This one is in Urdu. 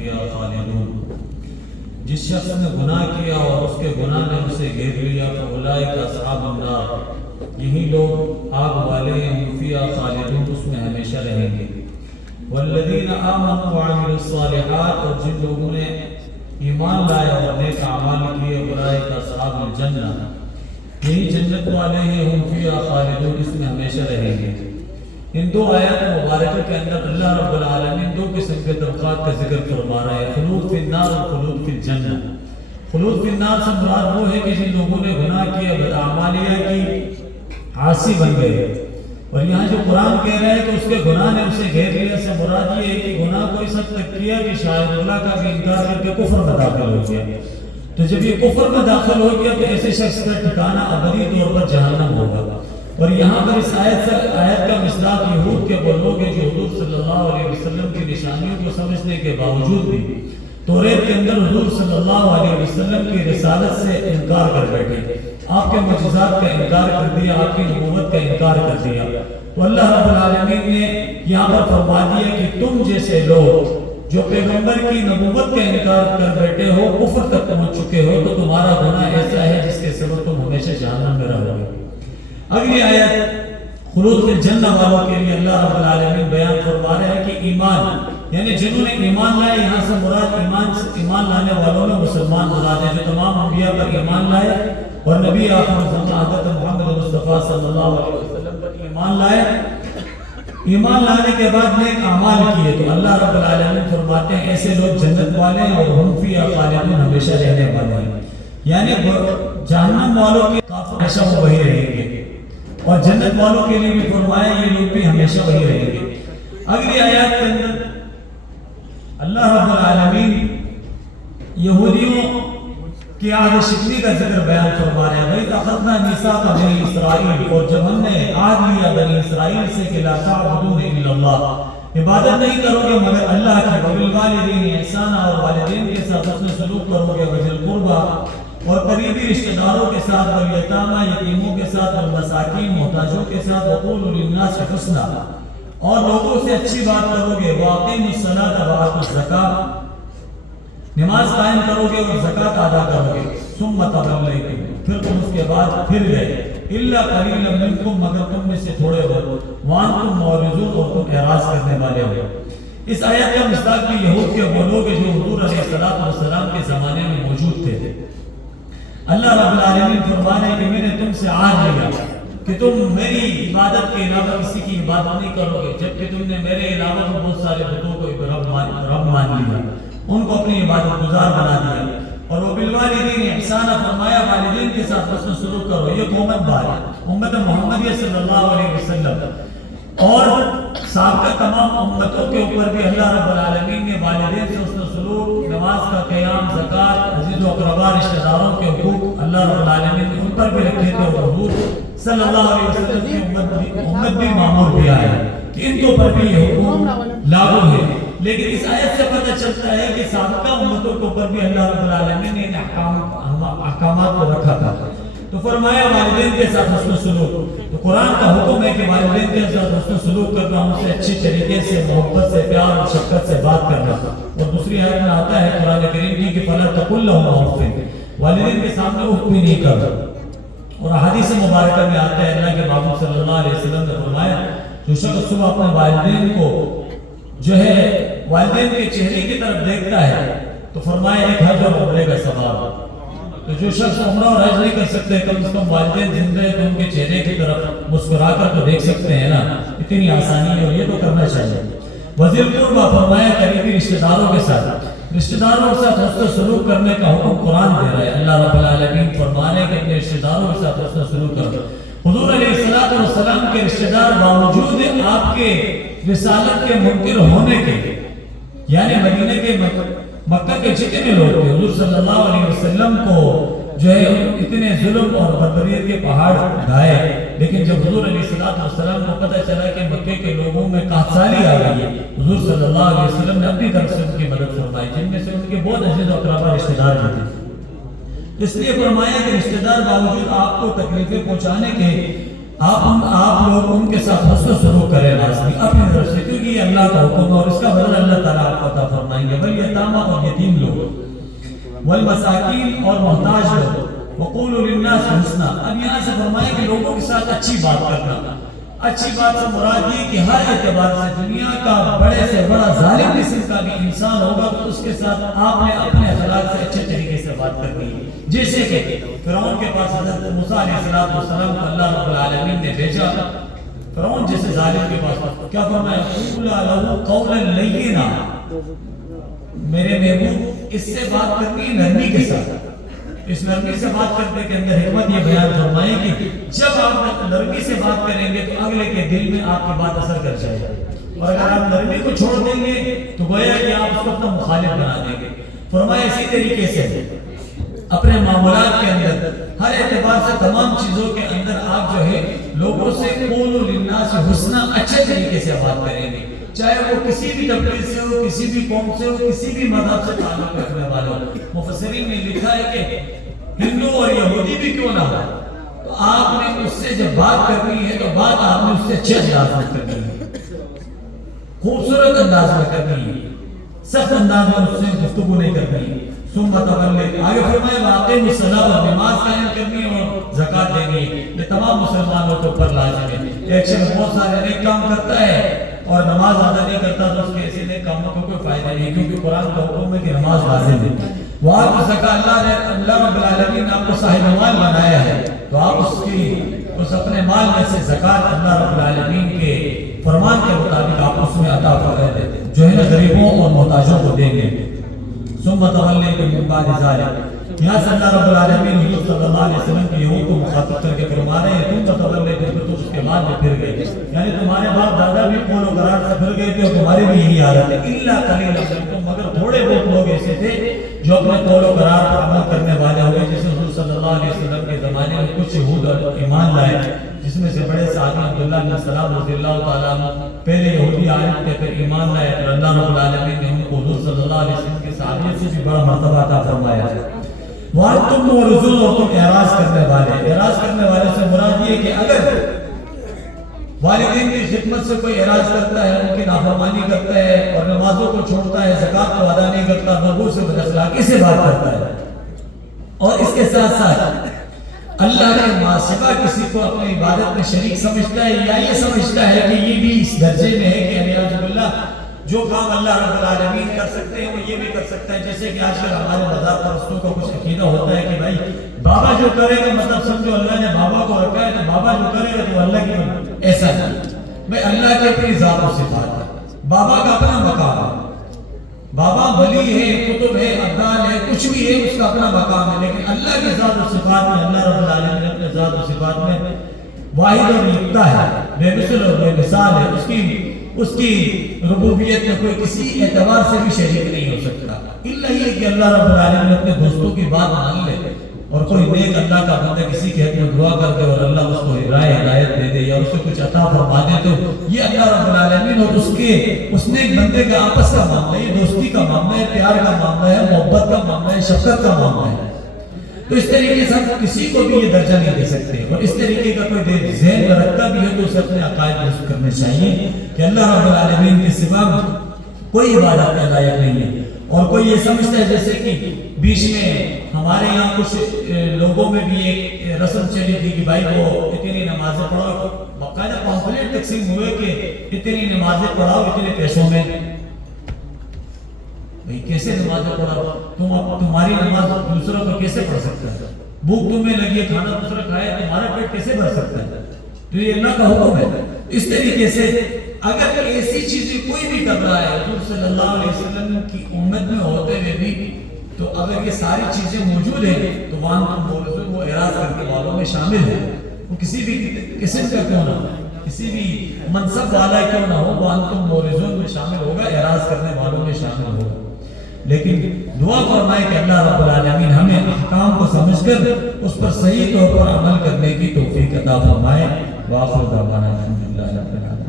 فیہا خالدون۔ جس شخص نے گناہ کیا اور اس کے گناہ نے اسے گھیر لیا فاولئک اصحاب النار، یہی لوگ آگ والے ہیں، ہم فیہا خالدون، اس میں ہمیشہ رہیں گے۔ والذین آمنوا وعملوا الصالحات، اور جن لوگوں نے ایمان لائے اور نیک اعمال کیے اولئک اصحاب الجنہ، یہی جنت والے ہیں، ہم فیہا خالدون، اس میں ہمیشہ رہیں گے۔ ان دو آیات مبارکہ کے اندر اللہ رب العالمین دو قسم کے طبقات کا ذکر فرما رہا ہے، خلود فی النار اور خلود فی الجنہ۔ خلود فی النار سے مراد وہ ہے کہ جن لوگوں نے گناہ کیا، بدعمالیہ کی، عاصی بن گئے، اور یہاں جو قرآن کہہ رہا ہے کہ اس کے گناہ نے اسے گھیر لیا، سے مراد یہ ہے کہ گناہ کو اس حد تک کیا کہ شاید اللہ کا بھی انکار کر کے کفر میں داخل ہو گیا۔ تو جب یہ کفر میں داخل ہو گیا تو ایسے شخص کا ٹھکانہ ابدی طور پر جہنم ہوگا۔ اور یہاں پر اس آیت کا مصداق یہود کے وہ لوگ ہیں جو حضور صلی اللہ علیہ وسلم کی نشانیوں کو سمجھنے کے باوجود بھی توریت کے اندر حضور صلی اللہ علیہ وسلم کی رسالت سے انکار کر بیٹھے، آپ کے معجزات کا انکار کر دیا، آپ کی نبوت کا انکار کر دیا۔ تو اللہ رب العالمین نے یہاں پر فرما دیا کہ تم جیسے لوگ جو پیغمبر کی نبوت کا انکار کر بیٹھے ہو، کفر تک پہنچ چکے ہو، تو تمہارا گناہ ایسا ہے جس کے سبب تم ہمیشہ جہنم میں رہو گے۔ اگلی آیت خلود فی الجنہ والوں کے لیے اللہ رب العالمین بیان فرما رہے ہیں کہ ایمان، یعنی جنہوں نے ایمان لائے، یہاں سے مراد ایمان لانے والوں میں مسلمان مراد ہیں، جو تمام انبیاء پر ایمان لائے اور نبی آخر الزمان حضرت محمد مصطفیٰ صلی اللہ علیہ وسلم پر ایمان لائے۔ ایمان لانے کے بعد نیک اعمال کیے تو اللہ رب العالمین فرماتے ہیں ایسے لوگ جنت والے ہیں اور ہم فیہا خالدون، ہمیشہ رہنے والے ہیں۔ یعنی جہنم والوں کے کافر ہمیشہ وہ وہی رہیں گے، اور جنت والوں کے لیے بھی فرمایا یہ لوگ بھی ہمیشہ وہی رہیں گے۔ اگلی آیات کے اندر اللہ رب العالمین یہودیوں کی عہد شکنی کا ذکر بیان فرما رہے ہیں، وَإِذْ أَخَذْنَا مِيثَاقَ بَنِي إِسْرَائِیل، اور جب ہم نے عہد لیا بنی اسرائیل سے کہ لا تَعْبُدُونَ إِلَّا اللَّهَ، عبادت نہیں کرو گے مگر اللہ کی، وَبِالْوَالِدَيْنِ إِحْسَانًا، اور والدین کے ساتھ حسن سلوک کرو گے، وَذِي الْقُرْبَىٰ، اور قریبی رشتہ داروں کے ساتھ، والیتامیٰ، یتیموں کے ساتھ، والمساکین، محتاجوں کے ساتھ، وَقُولُوا لِلنَّاسِ حُسْنًا، اور لوگوں سے اچھی بات کرو گے، وَأَقِیمُوا الصَّلَاةَ وَآتُوا الزَّکَاةَ، نماز قائم کرو گے اور زکوٰۃ ادا کرو گے، ثُمَّ تَوَلَّیْتُم، پھر تم اس کے بعد پھر گئے، إِلَّا قَلِيلًا مِنْکُم، مگر تم میں سے تھوڑے بہت، وَأَنْتُم مُعْرِضُونَ، اور تم اعراض کرنے والے ہو۔ اس آیت کا مصداق بھی یہود کے وہ لوگ جو حضور علیہ السلام کے زمانے میں موجود تھے۔ اللہ رب العالمین فرما رہے ہیں کہ میں نے تم سے عہد لیا کہ تم میری عبادت کے علاوہ کسی کی عبادت نہیں کرو گے، جبکہ تم نے میرے علاوہ بہت سارے بتوں کو رب مان لیا، ان کو اپنی عبادت گزار بنا دیا۔ اور وبالوالدین احسانا، فرمایا والدین کے ساتھ حسن سلوک کرو۔ یہ امت بار امت محمدیہ صلی اللہ علیہ وسلم اور سابقہ تمام امتوں کے اوپر بھی اللہ رب العالمین نے والدین سے حسن سلوک، نماز کا قیام، زکوٰۃ، عزیز و اقربا، رشتہ داروں کے حقوق اللہ رب العالمین نے ان پر بھی رکھے تھے، اور حضور صلی اللہ علیہ وسلم کی امت بھی معمور بھی آیا کہ ان کے اوپر بھی یہ حقوق لاگو ہے۔ لیکن اس آیت سے پتہ چلتا ہے کہ سابقہ امتوں کے اوپر بھی اللہ رب العالمین نے ان احکامات کو رکھا تھا۔ تو فرمایا والدین کے ساتھ حسن سلوک، تو قرآن کا حکم ہے کہ والدین کے ساتھ حسن سلوک کرنا، ان سے اچھی طریقے سے محبت سے، پیار اور شفقت سے بات کرنا۔ اور دوسری آیت میں آتا ہے قرآن کریم کی کہ فَلَا تَقُل لَهُمَا أُفٍّ، والدین کے سامنے اف بھی نہیں کرو۔ اور حدیث مبارکہ میں آتا ہے اللہ کے محبوب صلی اللہ علیہ وسلم نے فرمایا جو شخص صبح اپنے والدین کو جو ہے والدین کے چہرے کی طرف دیکھتا ہے تو فرمایا ایک حج اور عمرے کا ثواب۔ تو جو شخص عمرہ اور حج نہیں کر سکتے، کم از کم والدین زندہ ہے تو ان کے چہرے کی طرف مسکرا کر تو دیکھ سکتے ہیں نا، اتنی آسانی ہے اور یہ تو کرنا چاہیے۔ وذی القربیٰ، فرمایا قریبی رشتہ داروں کے ساتھ، رشتہ داروں کے ساتھ حسن سلوک کرنے کا حکم قرآن دے رہا ہے۔ اللہ رب العالمین فرما رہے ہیں کہ اپنے رشتہ داروں کے ساتھ حسن سلوک کرو۔ حضور علیہ السلام کے رشتہ دار باوجود آپ کے رسالت کے منکر ہونے کے، یعنی مدینہ کے مکہ کے جتنے لوگ تھے حضور صلی اللہ علیہ وسلم کو جو ہے اتنے ظلم اور بربریت کے پہاڑ ڈھائے، لیکن جب حضور علیہ السلام کو پتہ چلا کہ مکے کے لوگوں میں قحط سالی آ گئی ہے، حضور صلی اللہ علیہ وسلم نے اپنی طرف سے ان کی مدد فرمائی، جن میں سے ان کے بہت عزیز و اقربا رشتہ دار بھی تھے۔ اس لیے فرمایا کہ رشتہ دار باوجود آپ کو تکلیفیں پہنچانے کے آپ لوگ ان کے ساتھ حسن سلوک کریں لازمی اپنی طرف سے، کیونکہ یہ اللہ کا حکم ہے اور اس کا بدلہ اللہ تعالیٰ آپ کو عطا فرمائیں گے۔ ولیتامیٰ، والمساکین اور محتاج لوگ، وقولوا للناس حسنا. اب یہاں سے فرمایا کہ لوگوں کے ساتھ اچھی بات کرنا. اچھی بات سے مراد یہ کہ ہر اعتبار سے دنیا کا بڑے سے بڑا ظالم قسم کا بھی انسان ہوگا تو اس کے ساتھ آپ نے اپنے اخلاق سے اچھے طریقے سے بات کرنی ہے. جیسے کہ فرعون کے پاس حضرت موسیٰ علیہ السلام کو اللہ رب العالمین نے بھیجا. فرعون جیسے ظالم کے پاس کیا فرمایا؟ قولا لہ قولا لینا. میرے محبوب اس سے بات کرنی ہے نرمی کے ساتھ. اس نرمی سے بات کرنے کے اندر حکمت یہ بیان فرمائے کہ جب آپ نرمی سے بات کریں گے تو اگلے کے دل میں آپ کی بات اثر کر جائے گا، اور اگر آپ نرمی کو چھوڑ دیں گے تو گویا کہ آپ اس کو اپنا مخالف بنا دیں گے. فرمایا اسی طریقے سے اپنے معاملات کے اندر ہر اعتبار سے تمام چیزوں کے اندر آپ جو ہے لوگوں سے قولوا للناس حسنا اچھے طریقے سے بات کریں گے، چاہے وہ کسی بھی طبقے سے ہو، کسی بھی قوم سے ہو، کسی بھی مذہب سے تعلق رکھنے والے ہو. مفسرین نے لکھا ہے کہ ہندو اور یہودی بھی کیوں نہ ہو تو آپ نے اس سے جب بات کرنی ہے تو بات آپ نے اس سے اچھے انداز میں کرنی ہے، خوبصورت انداز میں کرنی ہے، سخت انداز میں اس سے گفتگو نہیں کرنی ہے. ثم تولوا، آگے فرمایا واقعی الصلاۃ، اور نماز قائم کرنی ہے اور زکات دینی ہے. یہ تمام مسلمانوں کے اوپر لازم ہے. ایک شخص بہت سارے نیک کام کرتا ہے اور نماز ادا نہیں کرتا تو اس کے ایسے نیک کاموں کا کوئی فائدہ نہیں، کیونکہ قرآن کا حکم ہے کہ نماز لازم ہے. وہاں زکات اللہ رب العالمین نے آپ کو صاحب مال بنایا ہے تو آپ اس اپنے مال میں سے زکات اللہ رب العالمین کے فرمان کے مطابق آپ اس میں عطا جو ہے نا غریبوں اور محتاجوں کو دیں گے. ثم تولیتم من بعد ذلک، یہاں سے اللہ رب العالمین حضور صلی اللہ علیہ وسلم کی یہود کو مخاطب کر کے فرما رہے ہیں تم تولیتم، تو اس کے بعد میں پھر گئے، یعنی تمہارے باپ دادا بھی قول و قرار سے پھر گئے تھے اور تمہارے بھی یہی حالت ہے. الا قلیلا منکم، مگر تھوڑے بہت لوگ ایسے تھے جو اپنے قول و قرار پر عمل کرنے والے ہوئے. جیسے حضور صلی اللہ علیہ وسلم کے زمانے میں کچھ یہود ایمان لائے، جس میں سے بڑے صحابی عبداللہ بن سلام رضی اللہ تعالیٰ عنہ پہلے یہودی آئے تھے، پھر ایمان لائے، اور اللہ رب العالمین نے ان کو حضور صلی اللہ علیہ وسلم کی صحابیت سے بھی بڑا مرتبہ عطا فرمایا ہے. وَأَنْتُمْ مُعْرِضُونَ، اور تم اعراض کرنے والے. اعراض کرنے والے سے مراد یہ کہ اگر والدین کی خدمت سے کوئی اعراض کرتا ہے، ان کی نافرمانی کرتا ہے اور نمازوں کو چھوڑتا ہے، زکات کو ادا نہیں کرتا، نبوت سے بداخلاقی سے بات کرتا ہے، اور اس کے ساتھ ساتھ اللہ کے ماں سوا کسی کو اپنی عبادت میں شریک سمجھتا ہے، یا یہ سمجھتا ہے کہ یہ بھی اس درجے میں ہے کہ علیہ باللہ جو کام اللہ رب العالمین کر سکتے ہیں وہ یہ بھی کر سکتا ہے. جیسے کہ آج کل ہمارے مذہب پرستوں کا کچھ عقیدہ ہوتا ہے کہ بھائی بابا جو کرے گا، مطلب سمجھو اللہ نے بابا کو رکھا ہے تو بابا جو کرے گا تو اللہ کی، ایسا نہیں. بھائی اللہ کی اپنی ذات و صفات ہے، بابا کا اپنا مقام ہے. بابا ولی ہے، کتب ہے، ابدال ہے، کچھ بھی ہے، اس کا اپنا مقام ہے. لیکن اللہ کی ذات و صفات میں اللہ رب العالمین اپنے ذات و صفات میں واحد اور یکتا ہے، بے مثل اور بے مثال ہے. اس کی ربوبیت میں کوئی کسی اعتبار سے بھی شریک نہیں ہو سکتا، الا یہ کہ اللہ رب العالمین اپنے دوستوں کی بات مان لے اور کوئی نیک اللہ کا بندہ کسی کے حق میں دعا کر دے اور اللہ اس کو ہدایت دے دے یا اسے کچھ عطا فرما دے تو یہ اللہ رب العالمین اور اس نیک بندے کا آپس کا معاملہ ہے، یہ دوستی کا معاملہ ہے، پیار کا معاملہ ہے، محبت کا معاملہ ہے، شفقت کا معاملہ ہے. تو اس طریقے سے ہم کسی کو بھی یہ درجہ نہیں دے سکتے، اور اس طریقے کا کوئی ذہن میں رکھتا بھی ہے تو اسے اپنے عقائد درست کرنے چاہیے کہ اللہ رب العالمین کے سوا کوئی عبادت کا لائق نہیں ہے. اور کوئی یہ سمجھتا ہے جیسے کہ بیچ میں ہمارے یہاں کچھ لوگوں میں بھی ایک رسم چلی تھی کہ بھائی وہ اتنی نمازیں پڑھاؤ، باقاعدہ پامفلیٹ تقسیم ہوئے کہ اتنی نمازیں پڑھاؤ اتنے پیسوں میں. کیسے نمازیں پڑھاؤ؟ تمہاری نماز دوسروں کو کیسے پڑھ سکتا ہے؟ بھوک تمہیں لگی ہے، کھانا دوسرا کھائے، تمہارا پیٹ کیسے بھر سکتا ہے؟ تو یہ اللہ کا حکم ہے. اس طریقے سے اگر ایسی چیزیں کوئی بھی کر رہا ہے حضور صلی اللہ علیہ وسلم کی امت میں ہوتے ہوئے بھی، تو اگر یہ ساری چیزیں موجود ہیں تو وہ اعراض کرنے والوں میں شامل ہے. وہ کسی بھی قسم کا کیوں نہ ہو، کسی بھی منصب والا کیوں نہ ہو، وہ انتم مورزون میں شامل ہوگا، اعراض کرنے والوں میں شامل ہوگا. لیکن دعا فرمائے کہ اللہ رب العالمین ہمیں احکام کو سمجھ کر اس پر صحیح طور پر عمل کرنے کی توفیق عطا فرمائے. وآخر دعوانا الحمدللہ رب العالمین.